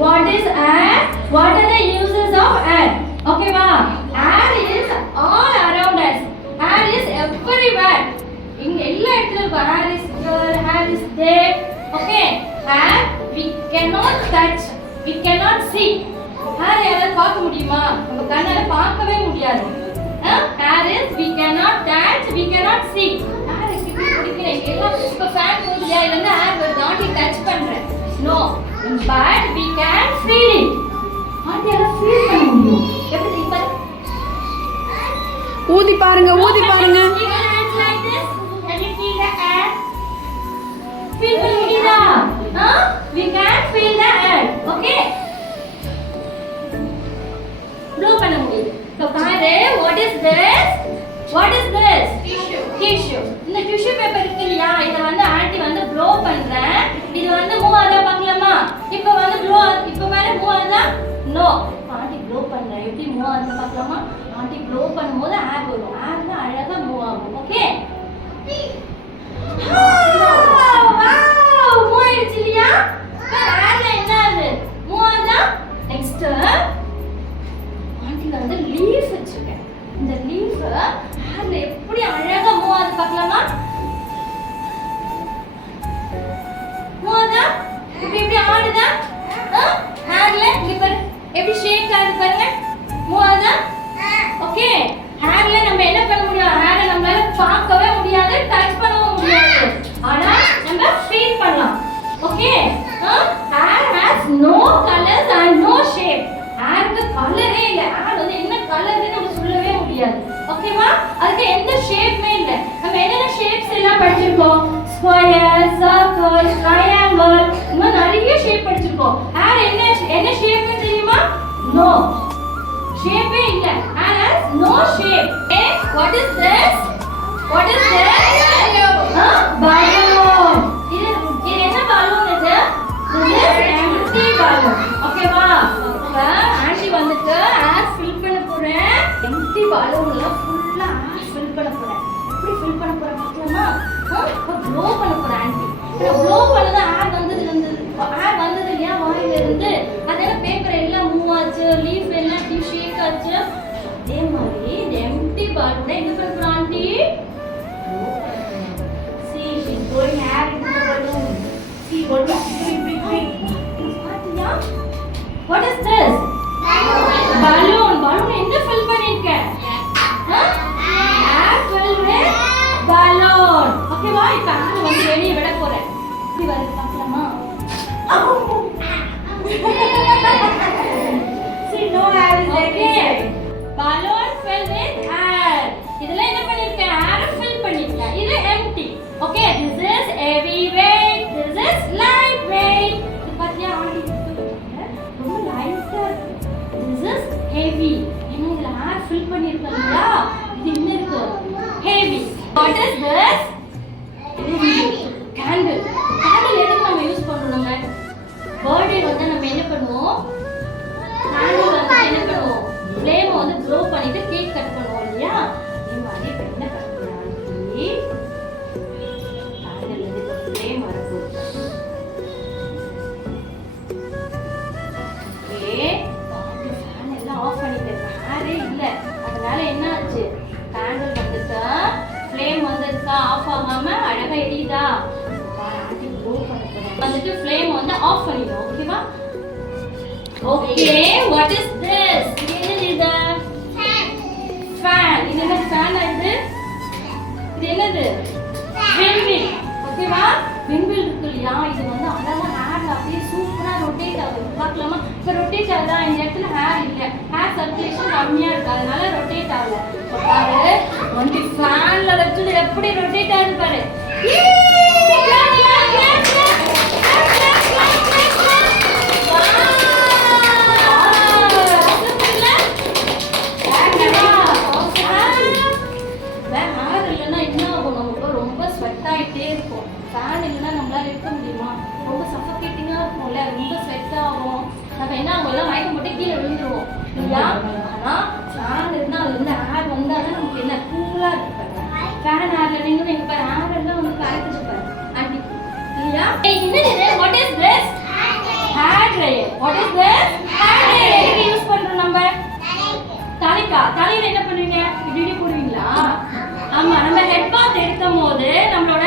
What is air? What are the uses of air? Okay va? Air is all around us. Air is everywhere. இங்க எல்லா இடத்துல இருக்கு. Air is here, air is there. Okay? Air we cannot touch, we cannot see. Air யாரால பார்க்க முடியுமா? நம்ம கண்ணால பார்க்கவே முடியாது. Air is we cannot touch, we cannot see. Air is பிடிக்கிறேன். எல்லாம் இப்ப ஃபேன் போடுறியா இல்ல air வருது டச் பண்றேன். No, but we can feel it. ஆண்டியால ஃபீல் பண்ண முடியும். எப்படி இப்ப ஊதி பாருங்க ஊதி பாருங்க. Can you feel the air? Feel பண்ண முடியுதா? We can feel the air. Okay? Blow பண்ண முடியும். So பாரு, what is this? What is this? Tissue. இந்த tissue paper இருக்கு இல்லையா? இத வந்து ஆன்ட்டி வந்து blow பண்றேன். இது வந்து மூவ் ஆதா பார்க்கலாமா? இப்போ வந்து blow இப்போ மேல மூவ் ஆதா? No. ஆன்ட்டி blow பண்றேன். எப்படி மூவ் ஆதா பார்க்கலாமா? ஆன்ட்டி blow பண்ணும்போது air வரும். air தான் அழகா மூவ் ஆகும். ஓகே? வாவ்! மூவ் ஆயிடுச்சு இல்லையா? airல என்ன ஆகுது? மூவ் ஆதா? நெக்ஸ்ட் ஆன்ட்டி வந்து லீஃப் வச்சிருக்கேன். இந்த லீஃப் airல எப்படி அழகா மூவ் ஆகுது பார்க்கலாமா? மூவ் ஆகுதா? இப்படி ஆடுதா? hairல இங்க பாரு எப்படி ஷேக் ஆகுது பாருங்க. மூவ் ஆகுதா? ஓகே. hairல நம்ம என்ன பண்ண முடியும்? hairல நம்மளால பார்க்கவே முடியாது, டச் பண்ணவும் முடியாது. ஆனா நம்ம ஃபீல் பண்ணலாம். Okay? hair has no colors and no shape. hairக்கு கலரே இல்ல. hair வந்து என்ன கலர்னு நம்ம சொல்லவே முடியாது. ஓகேவா? அதுக்கு எந்த ஷேப்மே இல்ல. நம்ம என்னென்ன ஷேப்ஸ் எல்லாம் படிச்சிருக்கோம்? ஸ்கொயர், சர்க்கிள், ட்ரையாங்கிள், இன்னும் நிறைய ஷேப் படிச்சிருக்கோம். hair என்ன ஷேப்னு தெரியுமா? No. ஷேப்பே இல்ல. hair has no shape. Okay? What is this? What is this? Balloon. இது என்ன balloon இது? This is empty balloon. ஓகேவா? அப்ப ஆன்ட்டி வந்துட்டு air fill பண்ண போறேன். empty balloonல ஃபுல்லா air fill பண்ண போறேன். எப்படி fill பண்ண போறேன் பார்க்கலாமா? இப்ப blow பண்ண போறேன் ஆன்ட்டி. இப்ப blow பண்ணது air வந்தது இல்லையா வாயில இருந்து? அதனால பேப்பர் எல்லாம் மூவ் ஆச்சு, லீஃப் எல்லாம் ஷேக் ஆச்சு. அதே மாதிரி இந்த empty balloon என்ன பண்ண போறேன் anti? See, she's blowing air into the balloon. See, balloon big. பாத்தியா? What is this? Balloon. Balloon என்ன fill பண்ணிருக்கேன்? air filled with balloon. ஓகேவா? இப்ப அங்க வந்து வெளிய விட போறேன். இப்படி வருது பார்க்கலாமா? See, no air is there. Balloon filled with air. இதுல என்ன பண்ணிருக்கேன்? air fill பண்ணிருக்கேன். இது empty. Okay, this is heavy weight. This is light weight. இது பாத்தியா ஆண்டி ரொம்ப லைட்டா இருக்கு. This is heavy. ஏன்னா இதுல air fill பண்ணிருக்கேன் இல்லையா? இது என்ன இருக்கு? Heavy. What is this? Candle. Candle எதுக்கு நம்ம யூஸ் பண்றோம்? நம்ம பர்த்டே வந்து நம்ம என்ன பண்ணுவோம்? candle வந்து என்ன பண்ணுவோம்? flame வந்து blow பண்ணிட்டு கேக் கட் பண்ணுவோம் இல்லையா? இந்த மாதிரி என்ன பண்ணுறாங்க? candle வந்து flame வரப்போகுது. ஓகே, ஃபேன் எல்லாம் ஆஃப் பண்ணிட்டேன். ஃபேனே இல்ல. அதனால என்ன ஆச்சு? candle வந்துட்டா flame வந்துட்டா ஆஃப் ஆகாம அழகா எரியுதா? ஆண்டி ப்ளோ பண்ண போறேன். வந்துட்டு flame வந்து ஆஃப் பண்ணிடுவோம். ஓகேவா? Okay, what is this? இது fan. இது என்ன fan இது? இது என்னது? windmill. ஓகேவா? windmill இருக்கு இல்லையா? இது வந்து அழகா ஹேர்ல அப்படியே சூப்பரா ரொட்டேட் ஆகுது. பார்க்கலாமா? இப்ப ரொட்டேட் ஆகுதா? இந்த இடத்துல ஹேர் இல்ல. ஹேர் சர்க்குலேஷன் கம்மியா இருக்கு. அதனால ரொட்டேட் ஆகல. பாரு, வந்து ஃபேன்ல வச்சுட்டு எப்படி ரொட்டேட் ஆகுது பாரு. ஃபேன் இல்லைன்னா நம்மளால இருக்க முடியுமா? ரொம்ப சஃபோகேட்டிங்கா இருக்கும்ல, ரொம்ப ஸ்வெட் ஆகும். நம்ம என்ன ஆகும்? மயக்கம் போட்டு கீழே விழுந்துருவோம் இல்லையா? ஆனா ஃபேன் இருந்தா அதுல இருந்து ஏர் வந்தாதான் நமக்கு என்ன கூலா இருக்கு. ஃபேன் ஏர்ல நின்று எங்க பாரு ஏர் எல்லாம் வந்து கலக்குது பாரு ஆண்டி இல்லையா? என்னது? What is this? hair dryer. What is this? Hair dryer. எதுக்கு யூஸ் பண்றோம் நம்ம? தலைக்கா. தலையில என்ன பண்ணுவீங்க? இப்படி போடுவீங்களா? ஆமா, நம்ம ஹெட் பாத் எடுக்கும்போது நம்மளோட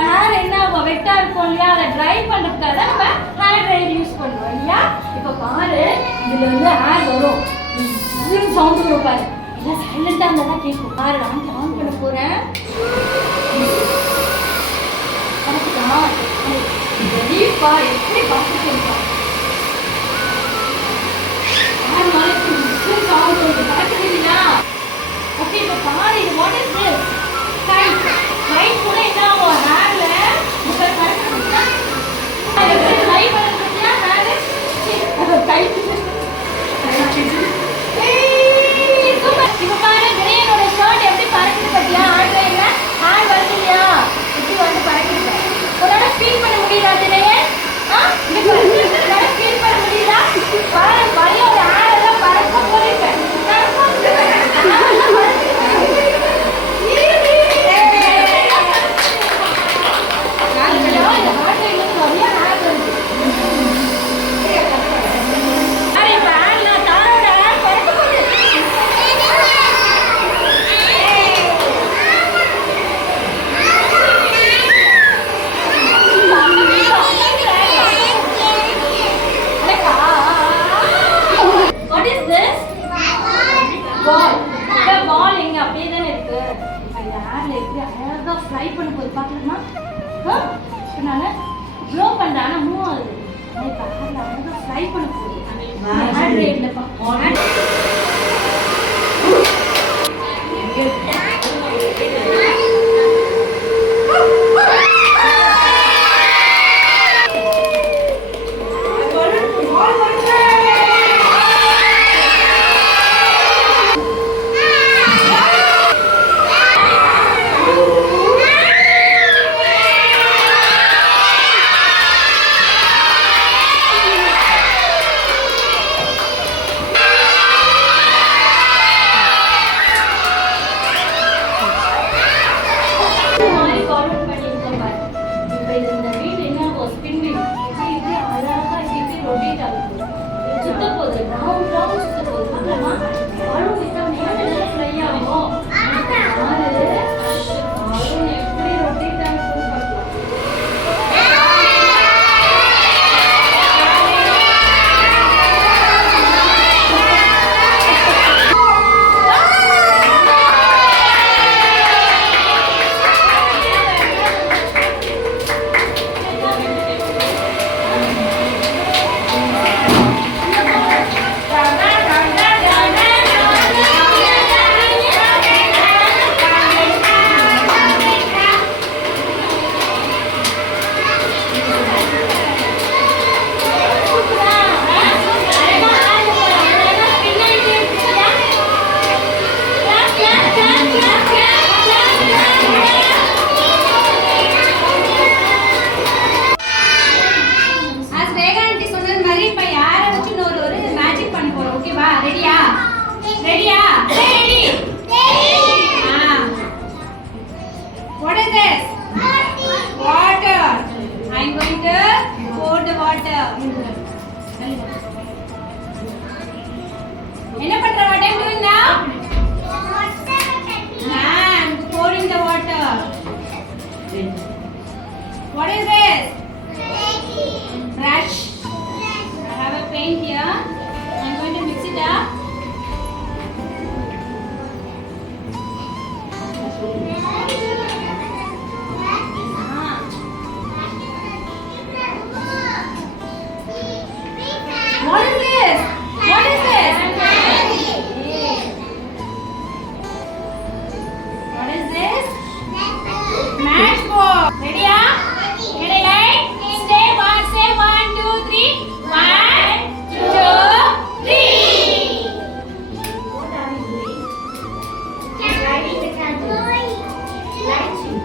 ஹேர் என்ன வெட்டா இருக்கும் இல்லையா, அதை ட்ரை பண்றதுக்காக தான் நம்ம ஹேர் ட்ரையர் யூஸ் பண்ணுவோம் இல்லையா. இப்போ பாரு, இதுல வந்து ஹேர் வரும், சவுண்ட் வரும் பாரு. எல்லாம் சைலண்டா இருந்தா தான் கேட்கும். பாரு, நான் ஆன் பண்ண போறேன். வெடிப்பா, எப்படி பார்த்துக்கா ஹேர் மாதிரி சவுண்ட் வருது, பார்த்துக்கிறீங்களா? ஓகே, இப்போ பாரு, இது வாட் இஸ் திஸ்? லைட் கூட என்ன ஆகும் ஹேர்ல ட்ரை பண்ணுறதுனா ஹேர் டைட். இப்போ பாரு, கிரேனோட ஷர்ட் எப்படி பறக்குது பத்தியா? ஆன்லைன்ல ஹேர் வருது இல்லையா, எப்படி வந்து பறக்குது. உன்னால ஃபீல் பண்ண முடியுதா தினையே? உன்னால ஃபீல் பண்ண முடியுதா? பாரு, வலியோட ஹேர் எல்லாம் பறக்க போறீங்க. ஃப்ரை பண்ண போது பார்க்கலாமா? நான் ப்ளோ பண்ணுறேன், ஆனால் மூவ் ஆகுது. இப்போ ஹேரில் அழகாக ஃப்ரை பண்ண போகுது. ஹேர் ரேட்லப்பா என்ன பண்ற? what are you doing now? I'm pouring the water. What is this? Brush. I have a paint here. I'm going to mix it up. What is this? What is this? What is this? Matchbox. Ready? Ready? Say 1, 2, 3. 1, 2, 3. What are you doing? Lighting the candle. Lighting.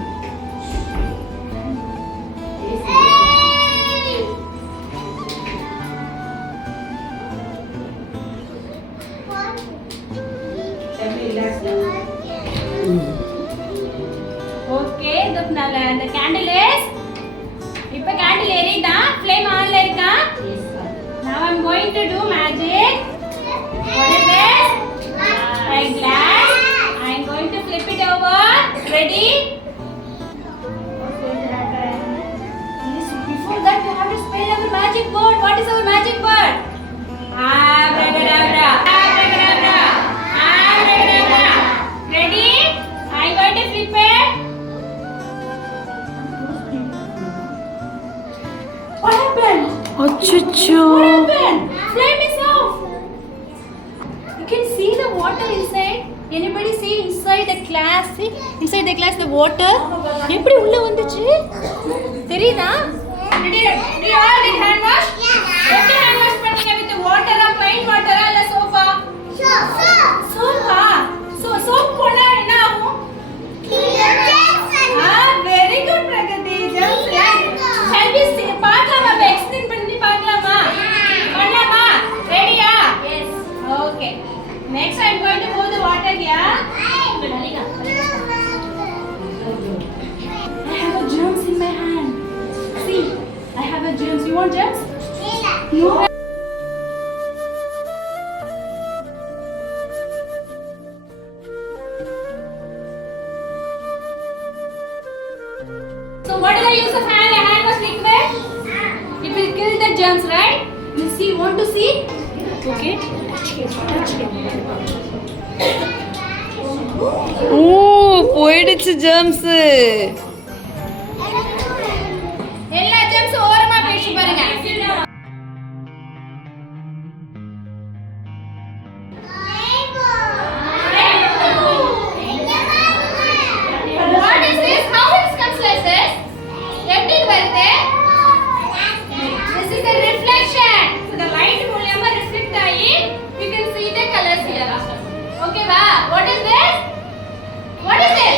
Okay, the candle is. இப்போ candle எரியுதா? flame on ல இருக்கா? Yes sir. I'm going to do magic. What is this? A glass. I'm going to flip it over. Ready? Before that, you have to spell our magic word. What is our magic word? Abracadabra. Abracadabra. Abracadabra. Ready? I'm going to flip it. What happened? அச்சச்சோ. What happened? Flame is off. You can see the water inside. Anybody see inside the glass? See? Inside the glass the water. எப்படி உள்ள வந்துச்சு? தெரியுதா? Did you all did hand wash? எப்படி hand wash பண்ணீங்க? With water or plain water or soap? Soap. Soap போட்டா என்ன ஆகும்? Very good Pragati. Shall we see? பார்க்கலாமா? Explain பண்ணி பார்க்கலாமா? பண்ணலாமா? ரெடியா? Yes. Okay. Next I am going to pour the water here. I have a germs in my hand. See, I have a germs. You want germs? No. So what is the use of hand? A hand was liquid. It will kill the germs, right? You see, want to see? Okay. Touch it. ஓ போயிடுச்சு ஜெர்ம்ஸ். எல்லா ஜெர்ம்ஸ் ஓரமா பேசி பாருங்க. What is this? How it comes like this? எப்படி வருது? This is a reflection. So the light மூலமா reflect ஆகி you can see the colors here. Okay va? What is this? What is this?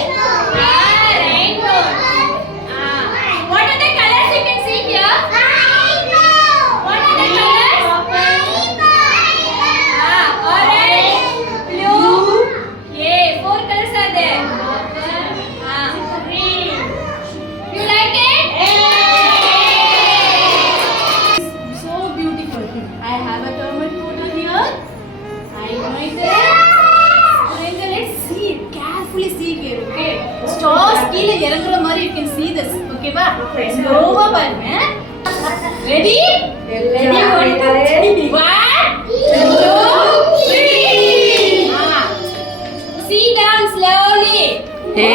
Rainbow. What are the colors you can see here? What are the colors? Orange, blue. Yeah, 4 colors are there. Green. You like it? So beautiful. I have a thermal photo here. I going to sprinkle it. See it. Carefully see here. Okay. Stars கீழ இறங்குற மாதிரி you can see this. Okay ba? Slowவா பாருங்க. Ready? Ready. 1, 2, 3. See down slowly. ஏ